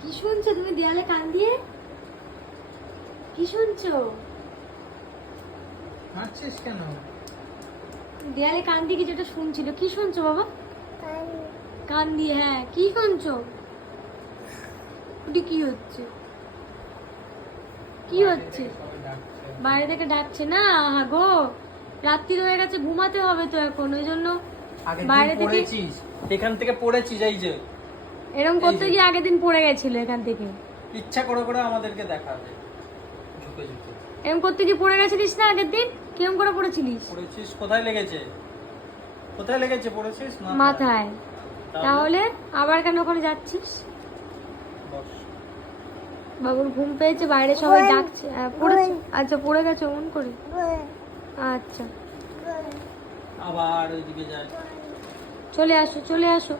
কি শুনছো তুমি দেয়ালে কান দিয়ে? কি শুনছো? হাঁটছিস কেন? দেয়ালে কান দিয়ে কিছু একটা শুনছিল। কি শুনছো বাবা? কান দিয়ে, হ্যাঁ। কি শুনছো? ওটি কি হচ্ছে? কি হচ্ছে? বাইরে থেকে ডাকছে না? গো, রাত্রি হয়ে গেছে, ঘুমাতে হবে তো এখন, ওই জন্য বাইরে থেকে। পড়েছিস, এখান থেকে পড়েছিস, এই যে এরকম করতে গিয়ে আগের দিন পড়ে গেছিল এখান থেকে। ইচ্ছা করে করে আমাদেরকে দেখাবে, ঝুঁকে ঝুঁকে। এরকম করতে গিয়ে পড়ে গেছিলিস না আগের দিন? কিরম করে পড়েছিলিস? পড়েছিস? কোথায় লেগেছে? কোথায় লেগেছে? পড়েছিস মাথায়। তাহলে আবার কেন ওখানে যাচ্ছিস? বস। বাবুর ঘুম পেয়েছে, বাইরে সবাই ডাকছে। পড়েছে? আচ্ছা, পড়ে গেছে অমন করে। আচ্ছা, আবার ওইদিকে যায়। চলে আসো, চলে আসো।